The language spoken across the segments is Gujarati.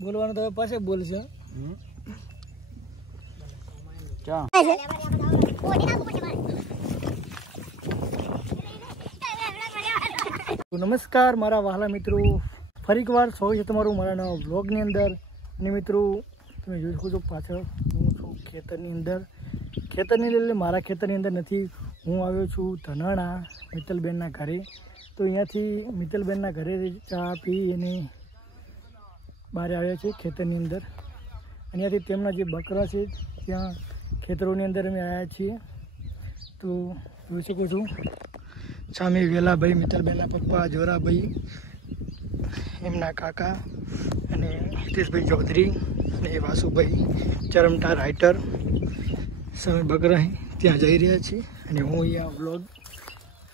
બોલવાનું તો પાછે બોલશે. નમસ્કાર મારા વહાલા મિત્રો, ફરી એકવાર સ્વાગત છે તમારું મારા નવા વ્લોગની અંદર. અને મિત્રો તમે જોઈ શકો છો પાછળ હું છું ખેતરની અંદર. ખેતરની એટલે મારા ખેતરની અંદર નથી, હું આવ્યો છું ધનાણા મિત્તલબેનના ઘરે. તો અહીંયાથી મિત્તલબેનના ઘરે ચા પી અને બહાર આવ્યા છે ખેતરની અંદર. અહીંયાથી તેમના જે બકરા છે ત્યાં ખેતરોની અંદર અમે આવ્યા છીએ. તો જોઈ શકો છો સામે વેલાભાઈ મિત્તલબેનના પપ્પા, જોરાભાઈ એમના કાકા અને હિતેશભાઈ ચૌધરી અને વાસુભાઈ ચરમટા રાઇટર સામે બકરા ત્યાં જઈ રહ્યા છીએ. અને હું અહીંયા વ્લોગ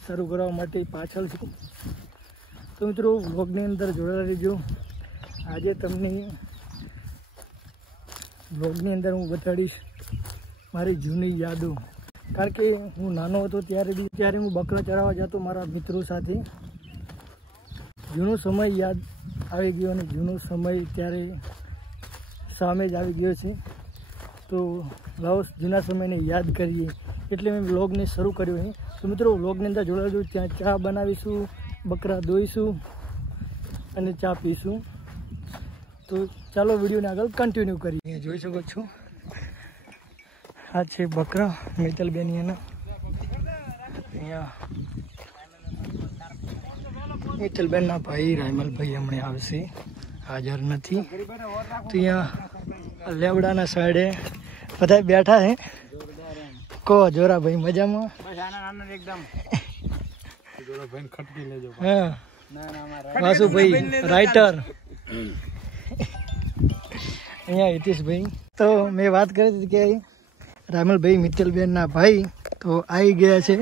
શરૂ કરવા માટે પાછળ છું. તો મિત્રો વ્લોગની અંદર જોડાયેલા રહેજો. આજે તમને વ્લોગની અંદર હું બતાડીશ મારી જૂની યાદો. કારણ કે હું નાનો હતો ત્યારે હું બકરા ચરાવવા જતો મારા મિત્રો સાથે. જૂનો સમય યાદ આવી ગયો અને જૂનો સમય ત્યારે સામે જ આવી ગયો છે. તો લાવો જૂના સમયને યાદ કરીએ એટલે મેં વ્લોગને શરૂ કર્યો છે. તો મિત્રો વ્લોગની અંદર જોડાજો. ત્યાં ચા બનાવીશું, બકરા દોઈશું અને ચા પીશું. તો ચાલો વિડીયોને આગળ કન્ટિન્યુ કરીએ. જોઈ શકો છો આ છે બકરા મિત્તલબેનીના. અહીંયા મિત્તલબેનના ભાઈ રાયમલભાઈ હમણાં આવશે, હાજર નથી. તો અહીંયા લેવડાના સાઈડે બધા બેઠા છે. કહો જોરાભાઈ મજામાં? હા વાસુભાઈ રાઇટર, અહીંયા હિતેશભાઈ. તો મેં વાત કરી હતી કે રામલભાઈ મિત્તલબેનના ભાઈ તો આવી ગયા છે.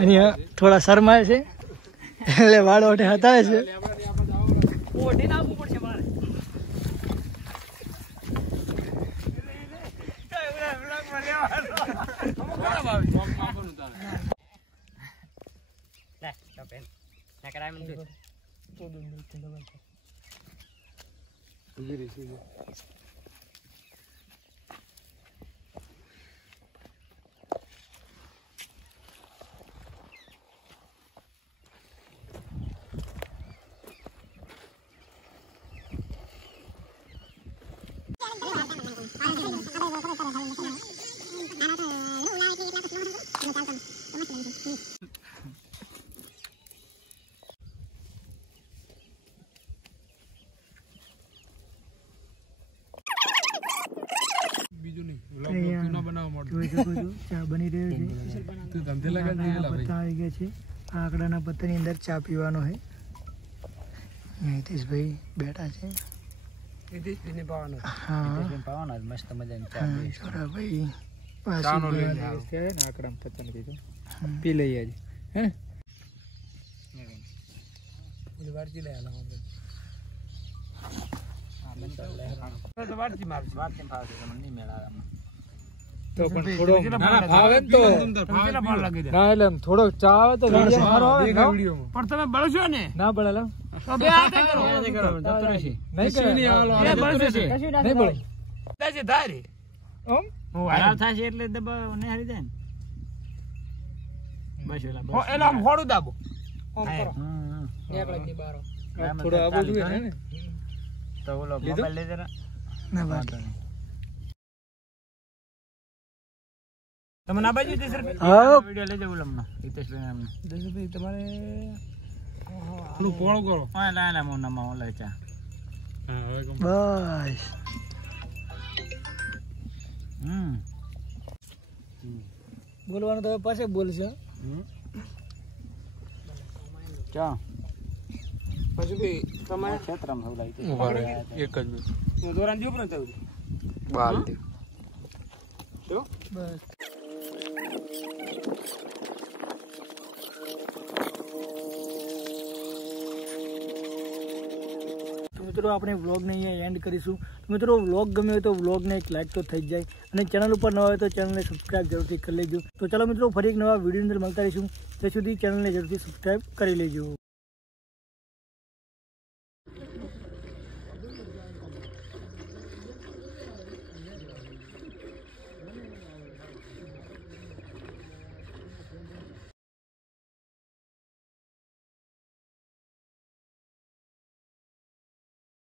અહીંયા થોડા શરમાય છે એટલે વાળ ઓઠે હતાવે છે. ચા બની રહ્યો છે. આવી ગયા છે. આંકડાના પત્તાની અંદર ચા પીવાનો છે. હિતેશભાઈ બેઠા છે. મસ્ત મજાની પી લઈએ થોડો ચા આવે તો પણ તમે બળશો ને ના બળેલા તમે ના બાજુ વિડિયો લઈ જવું લમનો હિતેશભાઈ તમારે નું પોળો કરો. હા ના ના મોના માં ઓલા ચા બસ. બોલવાનું તો પાછે બોલશે. ચા પછી ભઈ તમારે ક્ષેત્રમાં હવલાઈ એક જ મિનિટ દોરાન દીપ ન થયું બાલ દે તો બસ. મિત્રો આપણે વ્લોગને અહીંયા એન્ડ કરીશું. મિત્રો વ્લોગ ગમ્યો હોય તો વ્લોગને એક લાઈક તો થઈ જ જાય અને ચેનલ ઉપર નવા હોય તો ચેનલને સબસ્ક્રાઈબ જરૂરથી કરી લેજો. તો ચાલો મિત્રો ફરી એક નવા વિડીયોની અંદર મળતા રહીશું. ત્યાં સુધી ચેનલને જરૂરથી સબસ્ક્રાઈબ કરી લેજો.